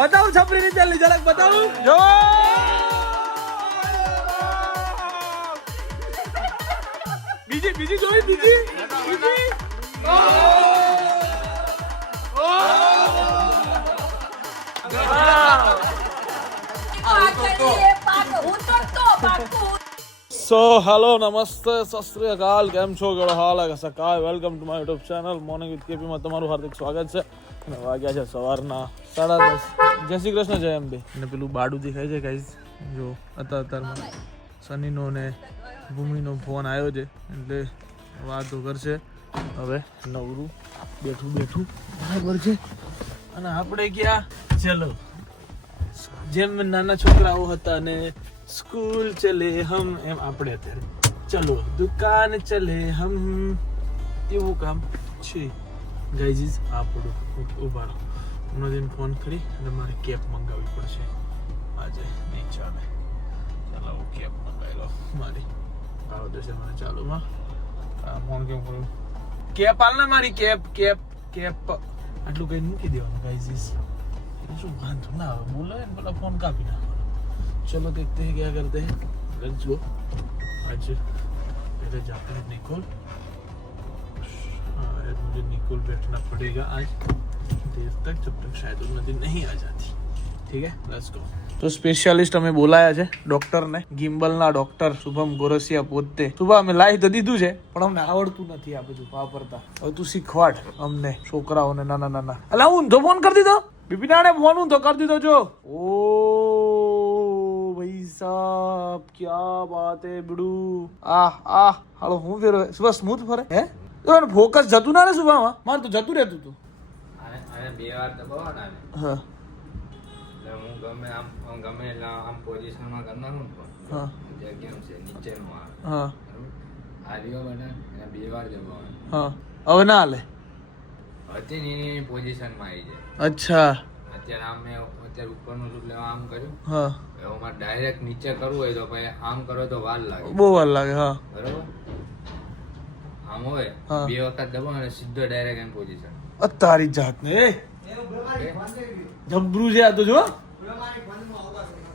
बताऊं छपरी नहीं चलनी झलक बताऊं जो बीजी बीजी जोई बीजी बीजी સો હેલો નમસ્તે સત શ્રી અકાલ કેમ છો કેવો હાલ છે કાય welcome to my YouTube channel morning with KP માં તમારું હાર્દિક સ્વાગત છે અને વાગ્યા છે સવારના 10:30 જય શ્રી કૃષ્ણ જય અંબે અને પેલું બાડું દેખાય છે ગાઈઝ જો અત્યારમાં સનીનો ને ભૂમિનો ફોન આવ્યો છે એટલે વાતો કરશે હવે નવરું બેઠું બેઠું બરાબર છે અને આપણે ગયા ચલો જેમ નાના છોકરાઓ હતા ને સ્કૂલ ચલે હમ એમ આપણે અત્યારે ચલો દુકાન ચલે હમ એવું કામ છે ગાઈઝ આપણું ઉભા રહો ઉનાદીન ફોન કરી અને મારે કેપ મંગાવવી પડશે આજે નહીં ચાલે ચાલો હું કેપ મંગાવી લો મારી આવો જશે મને ચાલુમાં ફોન કેમ કરું કેપ હાલ ને મારી કેપ કેપ કેપ આટલું કઈ મૂકી દેવાનું ગાઈઝ શું વાંધો ના આવે બોલો ને પેલા ફોન કાપી નાખવાનો चलो देखते हैं क्या करते हैं लेट्स गो आज मेरे जाते हैं निकोल हाँ मुझे निकोल बैठना पड़ेगा आज देर तक जब तक शायद उन्नति नहीं आ जाती ठीक है लेट्स गो तो स्पेशलिस्ट हमें बोलाया છે ડોક્ટર ને ગિમ્બલ ના ડોક્ટર શુભમ ગોરસિયા પોતે શુભમ અમે લાવી તો દીધું છે પણ અમને આવડતું નથી આ બધું વાપરતા હવે તું શીખવાડ અમને છોકરાઓને નાના નાના અલા હું ઊંધો ફોન કરી દીધો બિપિનાને ફોન ઊંધો કરી દીધો જો ઓ भाई साहब क्या बात है बिडू हालो હું ફેર સુબહ સ્મૂથ ફરે હે તો ફોકસ જતું ના રે સુબહમાં માર તો જતું રહેતું તું આને બે વાર દબાવવાના ને હા એટલે હું ગમે એટલે આમ પોઝિશનમાં કરી નાખું ને હા જે કેમ છે નીચેનું આવે હા આ રીઓ બટન એને બે વાર દબાવવાનું હા હવે ના હાલે હતી ને એની પોઝિશનમાં આવી જાય અચ્છા અત્યારે આમ મેં અત્યારે ઉપરનું એટલે આમ કર્યું હા હવે મારે ડાયરેક્ટ નીચે કરવું હોય તો પછી આમ કરો તો વાર લાગે બહુ વાર લાગે હા બરોબર આમ હોય હા. બે વખત દબાવો અને સીધો ડાયરેક્ટ એન પોઝિશન તારી જાત ને जबरू से तो जो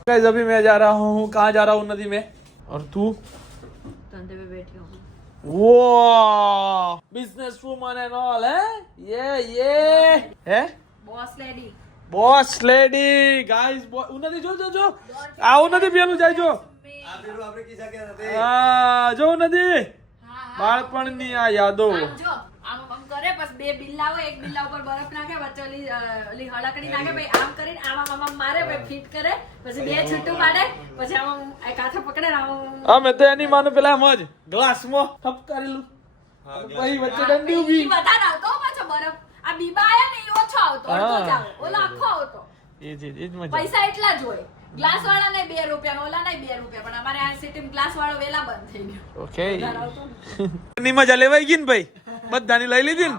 गाइस अभी मैं जा रहा हूँ कहाँ जा रहा हूँ नदी में और तू धंधे पे बैठी हूँ वो बिजनेस वुमन एंड ऑल है ये boss lady boss lady guys उन्नति जो जो जो आ उन्नति બેનું જાય જો આ જો ઉન્નતિ બાળપણની આ યાદો જો આમ કરે બસ બે બિલ્લા હોય એક બિલ્લા ઉપર બરફ નાખે વચ્ચે ઓલી હળકડી નાખે પછી આમ કરીને આમ મારે પછી ફિટ કરે પછી બે છૂટું પાડે પછી આમ એક હાથે પકડે ને આમ અમે તો એની માનો પેલા એમ જ ગ્લાસમાં થપ કરેલું પછી વચ્ચે ડંડી ઊભી ઈ બધા ના આવતો પાછો બરફ આ બીબા આયા ને ઈ ઓછો આવતો અડધો જ આવે ઓલો આખો આવતો એ જ મજા પૈસા એટલા જ હોય ગ્લાસ વાળા ને 2 રૂપિયા ઓલા ને 2 રૂપિયા પણ અમારે આ સિટી ગ્લાસ વાળો વેલા બંધ થઈ ગયો ઓકે ની મજા લેવાઈ ગઈ ને ભાઈ બધાની લઈ લીધી ને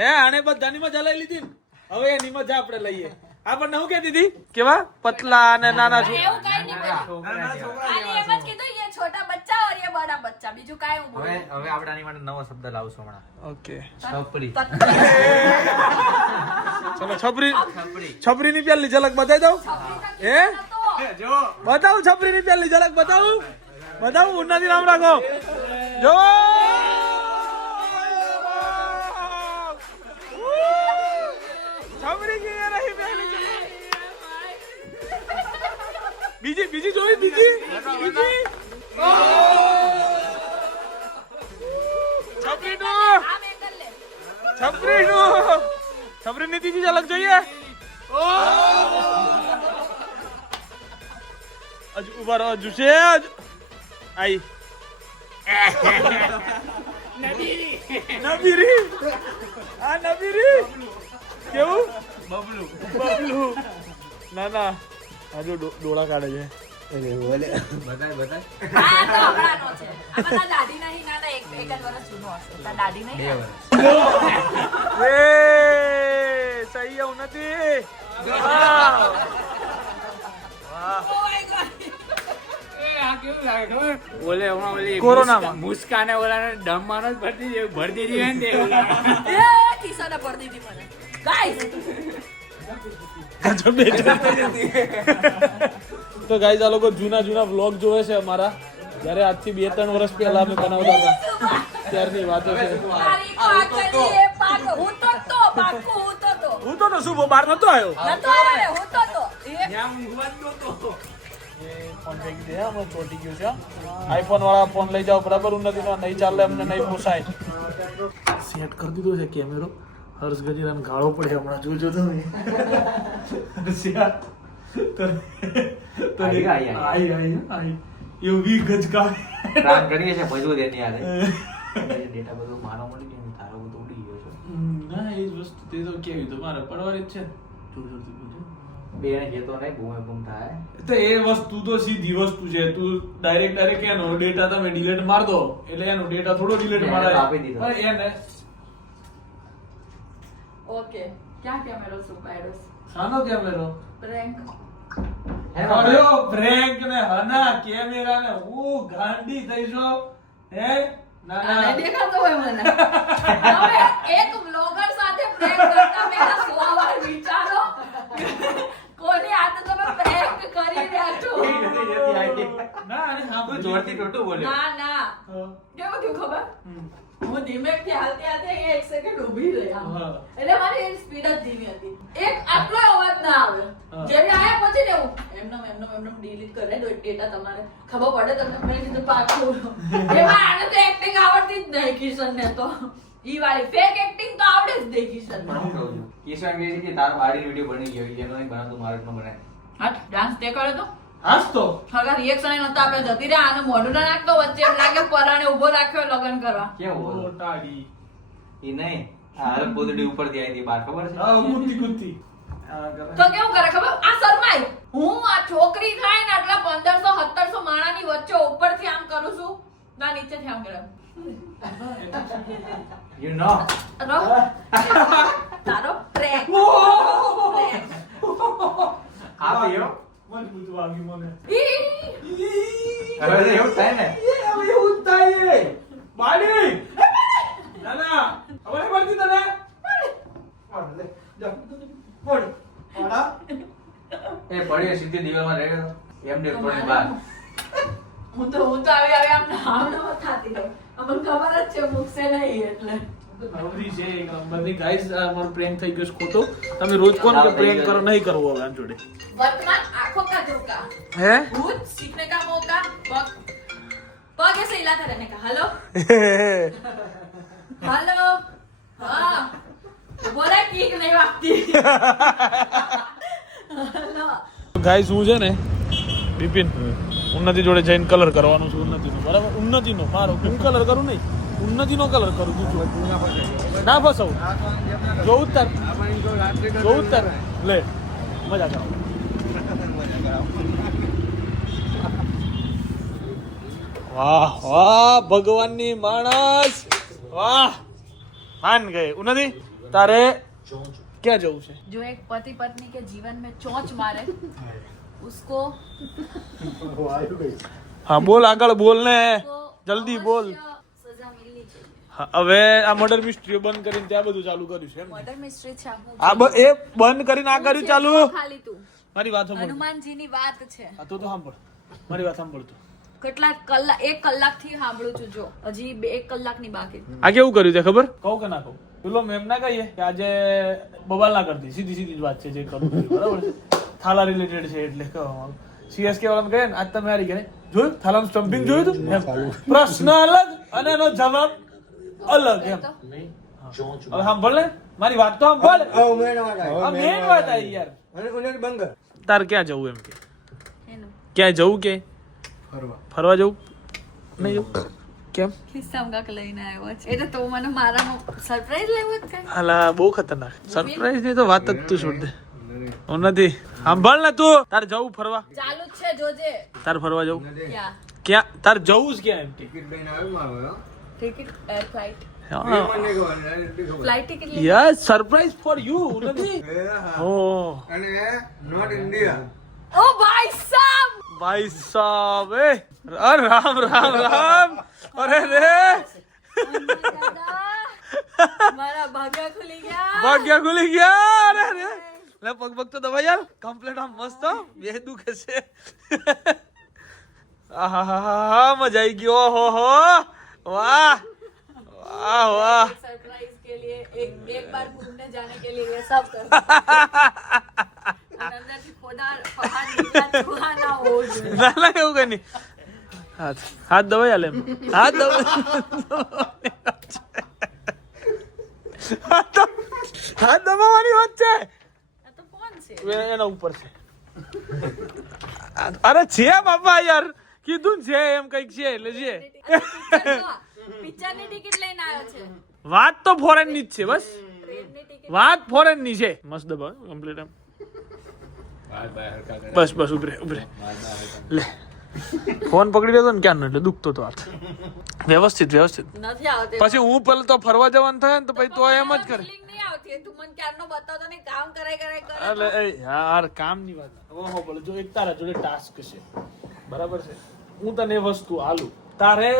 હે આને બધાની મજા લઈ લીધી ને હવે એની મજા આપણે લઈએ આપણને શું કહેતી હતી કેવા પતલા અને નાના એવું કઈ નહીં બોલ્યું આને એમ જ કીધું ये छोटा बच्चा और ये बड़ा बच्चा બીજું કાઈ હું બોલું હવે આપણે આની માટે નવો શબ્દ લાવશું હમણાં ઓકે છપરી ચલો છપરી ની પહેલી ઝલક બતાવી દઉં હે બતાવું છપરી ની પહેલી ઝલક બતાવું ઉન્નતિ નામ રાખો જો છપરી की ये रही पहली ઝલક બીજી જોઈ બીજી છપરી નો આમ એક કર લે છપરી ની ત્રીજી ઝલક જોઈએ હજુ ઉભા રહો હજુ છે આઈ નબીરી આ નબીરી કેવું બબલુ ના હજુ ડોળા કાઢે છે બતાય આ તો હમણાંનો છે આ બધા દાદી નહીં ના એક જ વર્ષ જૂનો હશે તા દાદી નહીં 2 વર્ષ એ સહી હે ઉન્નતિ વાહ ઓ માય ગોડ આ કેવું લાગે ખબર ઓલે હમણાં ઓલી કોરોનામાં. મુસ્કાને ઓલાને દમ મારો જ ભરતી દીધી ને એ કિસ્સાને પડ દીધી મને ગાઈસ તો ગાઈઝ આ લોકો જૂના વ્લોગ જોવે છે અમારા, જ્યારે આજથી 2-3 વર્ષ પહેલા અમે બનાવતા હતા ત્યારની વાતો છે. હું તો શું બહાર નતો આવ્યો. ફોન ફેંકી દે, હમણાં ચોટી ગયું છે. આઈફોન વાળા ફોન લઈ જાઓ બરાબર, ઉન્નતિનો નહીં ચાલે, અમને નહીં પોસાય. સેટ કરી દીધો છે કેમેરો. હર્ષ ગજીરાને ગાળો પડે હમણાં, જોજો તમે. એવી ગજકા કામ કરીએ છે ભજવું દે યાર ડેટા બધું મારો મળી ગયો તારો બધું ઉડી ગયો છે. ના એ જ વસ્તુ તે તો કેવી તો મારે પડવાની જ છે. બેને કહેતો નહીં બૂમ થાય તો એ વસ્તુ તો સીધી વસ્તુ છે. તું ડાયરેક્ટ એનો ડેટા તમે ડિલીટ માર દો એટલે એનો ડેટા થોડો ડિલીટ મારાય. આપી દીધો. એને ઓકે ક્યાં કેમેરો છુપાયો? શાનો કેમેરો? પ્રેન્ક. અરે પ્રેન્ક ને હના કેમેરા ને હું ગાંડી થઈ જો. હે ના ના દેખાતો હોય મને. તમે એક બ્લોગર સાથે પ્રેન્ક કરતા પહેલા 100 વાર વિચારો. કોની આ તો તમે પ્રેન્ક કરી રહ્યા છો. ના અને સાંભળ જોરથી ટોટું બોલ્યો. ના કેવું થયું ખબર? હું ધીમેથી હાલતી એક સેકન્ડ ઊભી રહી આમ. એટલે મારી સ્પીડ જ ધીમી હતી. એક આટલો અવાજ ના આવે. જેવી આયા પછી ને એમને ડિલીટ કરે દો ડેટા તમારે ખબર પડે તમને. મેં કીધું પાછું એમાં આને તો એક્ટિંગ આવડતી જ નહીં કિશનને તો. ઈ વાળી ફેક એક્ટિંગ તો આવડે જ નહીં કિશનને. હું કહું છું કિશન કહે છે કે તારો બાડી વિડિયો બની ગયો એનો નહીં બનાવતો મારે નો બનાય. હટ ડાન્સ તે કરે તો હાસ તો હગા રિએક્શન એ નતા આપે જતી રે. આને મોઢું ના નાખતો વચ્ચે એમ લાગે પરાણે ઊભો રાખ્યો લગન કરવા. કેવું બોલો ઓટાડી ઈ નહીં આ હરક બોદડી ઉપરથી આવી હતી બાર ખબર છે. હા ગુત્તી તો કેવું કરે ખબર? આ શરમાય. હું આ છોકરી થાય ને આટલા 1500-1700 માણાની વચ્ચે ઉપરથી આમ કરું છું ના નીચેથી આમ કરે. યુ નો તારો પ્રેન્ક. આપ્યો મજબૂત વાગી મને. હવે એવું થાય ને હવે એવું થાય બાડી. ના ના હવે પડતી તને એ પડ્યો સીધી દિવાલમાં રહી ગયો એમ ડે પડી બાર. હું તો આવી આમ નામ થાતી રહું. અમને ખબર જ છે મૂકશે નહીં એટલે. નવરી છે એક નંબરની. ગાઈસ અમારો પ્રેન્ક થઈ ગયો છે ખોટો. તમે રોજ કોણ કે પ્રેન્ક કરો નહીં કરવો હવે આમ જોડે. वर्तमान आंखों का धोखा હે भूत सीखने का मौका पग ऐसे हिलाते रहने का. हेलो हेलो हाँ बोला ठीक नहीं वागती. हेलो ગાઈસ હું છે ને બિપિન ઉન્નતિ જોડે જઈને કલર કરવાનું છું. ઉન્નતિનો બરાબર. ઉન્નતિનો મારો હું કલર કરું નહીં, ઉન્નતિનો કલર કરું છું. ના ફસાવું જોઉં તાર લે મજા કરો. વાહ વાહ ભગવાનની માણસ વાહ માન ગए. ઉન્નતિ તારે ક્યાં જવું છે? जो एक पति पत्नी के जीवन में चोंच मारे उसको હા બોલ આગળ બોલ ને तो જલ્દી બોલ. सजा मिलनी चाहिए. હા, હવે આ મર્ડર મિસ્ટ્રી બંધ કરીને ત્યાં બધું ચાલુ કર્યું છે એમ ને? मर्डर मिस्ट्री છે એ બંધ કરીને આ કર્યું ચાલુ. ખાલી તું મારી વાત સાંભળ. હનુમાનજીની વાત છે. હા તો સાંભળ મારી વાત સાંભળ તું. કેટલા કલાક 1 કલાકથી સાંભળું છું. જો હજી 1 કલાકની બાકી. આ કેવું કર્યું તે ખબર? કહું કે ના કહું? પેલો મેમ ના કહીએ કે આજે બબાલ ના કરતી, સીધી જ વાત છે જે કરું છું, બરાબર છે. થાલા રિલેટેડ છે એટલે કહેવા માંગુ. CSK વાળાને કહે ને આજ તમે હારી ગયા જોયું થાલાનું સ્ટમ્પિંગ જોયું તું એમ. પ્રશ્ન અલગ અને એનો જવાબ અલગ એમ. હવે સાંભળ ને મારી વાત તો સાંભળ. આ મેન વાત આવી યાર. તાર ક્યાં જવું એમ કે? એનું ક્યાં જવું કે ફરવા જવું નહીં જવું કેમ? ખિસ્સામાં કાંક લઈને આવ્યો છે એટલે તો મને મારામાં સરપ્રાઈઝ લેવું જ કઈ. હાલા બહુ ખતરનાક સરપ્રાઈઝ ની તો વાત જ તું છોડ દે. હું નથી સાંભળ ને તું. તાર જવું ફરવા? ચાલુ જ છે જોજે. તાર ફરવા જવું ક્યાં ક્યાં? તાર જવું જ ક્યાં એમ કે? Ticket air flight ticket yes surprise for you નથી. ઓ ઓ ભાઈ સાહેબ ભાઈ સાહેબ એ અરે રામ રામ રામ. અરે રે મારા ભાગ્યા ખુલી ગયા. ભાગ્યા ખુલી ગયા. અરે રે લે પગ પગ તો દબાઈ યાર કમ્પ્લીટ આમ મસ્ત બે દુખે છે આહાહા મજા આવી ગયો હો વાહ વાહ વાહ सरप्राइज के लिए एक बार घूमने जाने के लिए ये सब कर अंदर से खोदा पहाड़ निकला चूहा ना हो जाए ના ના એવું કઈ નહીં હાથ દબાઈ આલે હાથ દબાવવાની વાત છે तो कौन से એના ઉપર છે અરે છે બાપા યાર કીધું ને છે એમ કઈક છે એટલે છે પિક્ચર ની ટિકિટ લઈને આવ્યો છે વાત તો ફોરેન ની જ છે બસ ટ્રેન ની ટિકિટ વાત ફોરેન ની છે મસ્ત દબાવ કમ્પ્લીટ એમ બસ બસ ઉભરે લે ફોન પકડી લેતો ને ક્યાં એટલે દુખતો તો હાથ વ્યવસ્થિત નથી આવતી પછી હું પેલા તો ફરવા જવાનું થાય ને તો પછી તો એમ જ કરે ફીલિંગ નહીં આવતી તું મને ક્યારનો બતાવતો ને કામ કરે એટલે એ યાર કામ ની વાત ઓહો બોલે જો એક તારા જોડે ટાસ્ક છે બરાબર છે હું તને એ વસ્તુ આલું તારે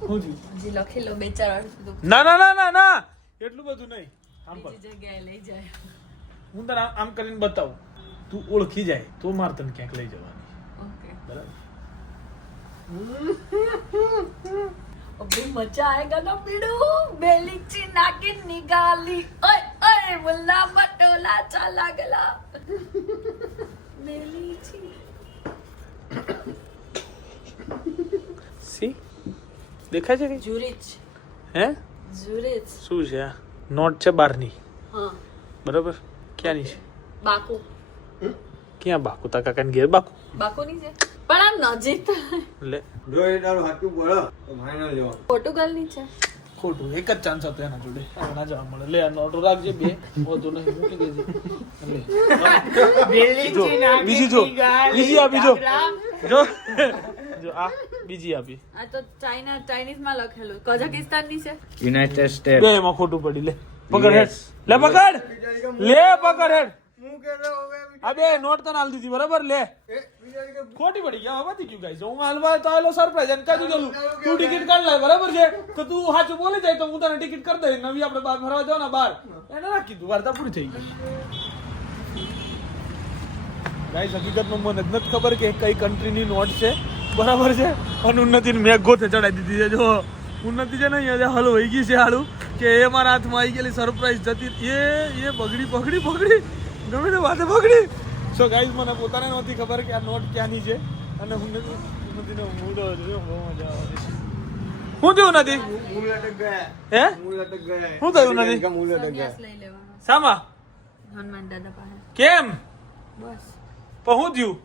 હું થયું હજી લખી લો બેચારા ના ના ના ના ના એટલું બધું નહીં આમ પર બીજી જગ્યાએ લઈ જાય હું તને આમ કરીને બતાવું તું ઓળખી જાય તો માર તને ક્યાંક લઈ જવાની ओके બરાબર अभी मजा आएगा ना पीड़ू बेलीची नाकी निकाली ओए ओए मुल्ला बटोला चला गला बेलीची સી દેખાય છે કે जुरिच હે जुरिच શું છે આ નોટ છે બારની हाँ બરાબર ક્યાંની છે बाकू ક્યાં બાકુ તા કાકાને ઘેર બાકુ बाकू नहीं है पर आम नजीक લે જો એ તારું સાચું બોલો તો ફાઇનલ જવાનું पोर्टुगल नहीं है ખોટું એક જ ચાન્સ હતો એના જોડે હવે ના જવા મળે લે આ નોટો રાખજે બે વધુ નહીં મૂકી દેજે લે. જો, બીજી જો બીજી આપી જો જો જો આ બીજી આપી આ તો ચાઇનીઝ માં લખેલું કઝાકિસ્તાન ની છે યુનાઇટેડ સ્ટેટ બે એમાં ખોટું પડી લે પકડ હેડ લે પકડ લે પકડ હેડ હું કહેતો હવે આ બે નોટ તને આલ દીધી બરાબર લે ખોટી પડી ગયા હવે પતી ગયું ગાઈસ હું હાલવા તો આલો સરપ્રાઈઝ અને કાજુ ગલું તું ટિકિટ કાઢ લે બરાબર છે તો તું સાચું બોલી જાય તો હું તને ટિકિટ કરી દઈ નવી આપણે બહાર ફરવા જવાના બહાર એને રાખી દીધું વાર્તા પૂરી થઈ ગઈ ગાઈસ હકીકતમાં મને જ નથી ખબર કે કઈ કન્ટ્રીની નોટ છે બરાબર છે અને ઉન્નતિને મેં ગોથે ચડાવી દીધી છે જો ઉન્નતિ છે ને અહીંયા હલ વહી ગઈ છે હાડું કે એ મારા હાથમાં આવી ગયેલી સરપ્રાઈઝ જતી એ પકડી ગમે તે વાતે પકડી સો ગાઈઝ મને પોતાને નહોતી ખબર કે આ નોટ ક્યાંની છે અને ઉન્નતિનો મૂડ જોયો બહુ મજા આવે શું થયું નથી મૂળ અટક ગયા હે મૂળ અટક ગયા શું થયું નથી મૂળ અટક ગયા સંન્યાસ લઈ લેવાનો સામા હનુમાન દાદા પાસે કેમ બસ પણ શું થયું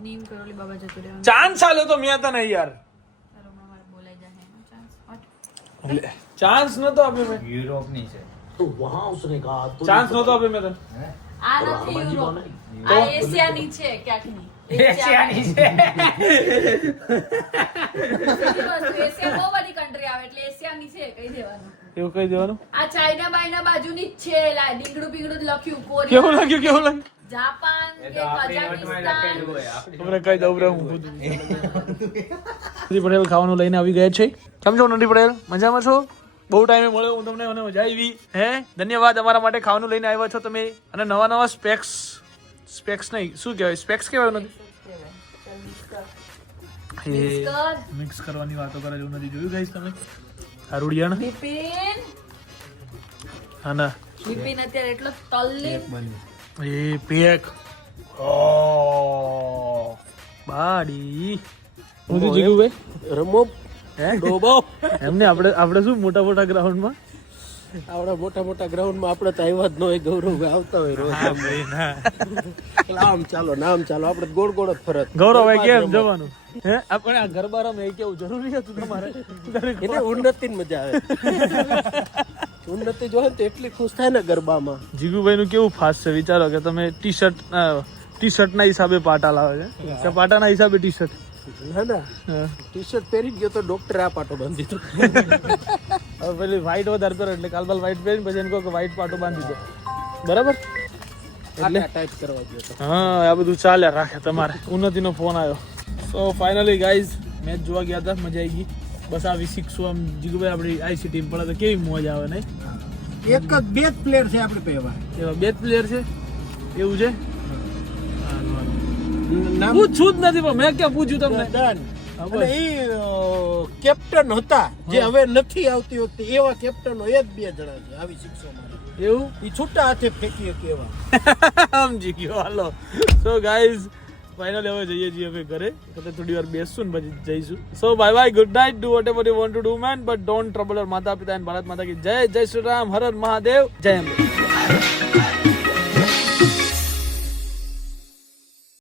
નીમ કરોલી બાબા જતું રહેવાનું ચાન્સ આલ્યો તો મેં તને યાર ચાલો હમણાં મારે બોલાઈ જાય એનો ચાન્સ ચાન્સ નતો આપ્યો મેં યુરોપ ની છે ચાન્સ નતો આપ્યો મેં તને આ નથી યુરોપ આ એશિયાની છે ક્યાંકની એશિયાની છે એશિયા બહુ બધી કન્ટ્રી આવે એટલે એશિયાની છે કહી દેવાનું એવું કહી દેવાનું આ ચાઇના બાયના બાજુની જ છે લા ડીંગડું પીંગડું જ લખ્યું કેવું કોરિયા લાગ્યું જાપાન એ કે તો આપણી નોટમાં લખેલું કઝાકિસ્તાન હોય આપણી તમને કહી દઉં રે હું ખુદ નંદી પટેલ ખાવાનું લઈને આવી ગયા છે કેમ છો નંદી પટેલ મજામાં છો બહુ ટાઈમે મળ્યો હું તમને મને મજા આવી હે ધન્યવાદ અમારા માટે ખાવાનું લઈને આવ્યા છો તમે અને નવા સ્પેક્સ નહીં શું કહેવાય સ્પેક્સ કહેવાય નથી મિક્સ કરવાની વાતો કરે એવું નથી જોયું ગાઈસ તમે આ રૂડિયાણ બિપિન હા ના બિપિન અત્યારે એટલો તલ્લીન એ પેક ઓ બાડી હું તો જીગુ ભાઈ રમો હે ડોબો એમને આપણે શું મોટા ગ્રાઉન્ડમાં આવડા મોટા ગ્રાઉન્ડમાં આપણે તો આવ્યા જ ન હોય ગૌરવ આવતા હોય રોજ નામ ચાલો આપણે ગોળ ગોળ જ ફરત ગૌરવ ભાઈ કેમ જવાનું હે આપણે આ ગરબા રમે એ કેવું જરૂરી હતું તમારે એને ઉન્નતિ મજા આવે ઉન્નતિ જોહે તો એટલી ખુશ થાય ને ગરબામાં જીગુભાઈ નું કેવું ફાસ્ટ છે વિચારો કે તમે ટી શર્ટ ના હિસાબે પાટા લાવે છે પાટાના હિસાબે ટી શર્ટ ના ટી શર્ટ પહેરી ગયો તો ડોક્ટરે આ પાટો બાંધી દીધો હવે પેલી વ્હાઈટ વધારે પહેરો એટલે કાલબાલ વ્હાઈટ પહેરીને પછી એને કહો કે વ્હાઈટ પાટો બાંધી દો બરાબર એટલે ટાઈપ કરવા ગયો તો હા આ બધું ચાલ્યા રાખે તમારે ઉન્નતિનો ફોન આવ્યો સો ફાઇનલી ગાઈઝ મેચ જોવા ગયા હતા મજા આવી ગઈ બસ આવી શીખશું આમ જીગુભાઈ આપણી આઈસી ટીમ પડે તો કેવી મજા આવે નહીં એક જ બે જ પ્લેયર છે આપણે પહેવા એવા બે જ પ્લેયર છે એવું છે નામ પૂછું જ નથી પણ મેં ક્યાં પૂછ્યું તમને ડન હા, અને એ કેપ્ટન હતા જે હવે નથી આવતી વખતે એવા કેપ્ટનો એ જ 2 જણા છે આવી શિક્ષો મારે એવું એ છૂટા હાથે ફેંકી શકે એવા સમજી ગયો હાલો સો ગાઈઝ ફાઇનલી હવે જઈએ છીએ અમે ઘરે એટલે થોડી વાર બેસશું ને પછી જઈશું so bye bye good night do whatever you want to do man but don't trouble your માતા પિતા એન્ડ ભારત માતા કી જય જય શ્રી રામ હર હર મહાદેવ જય અંબે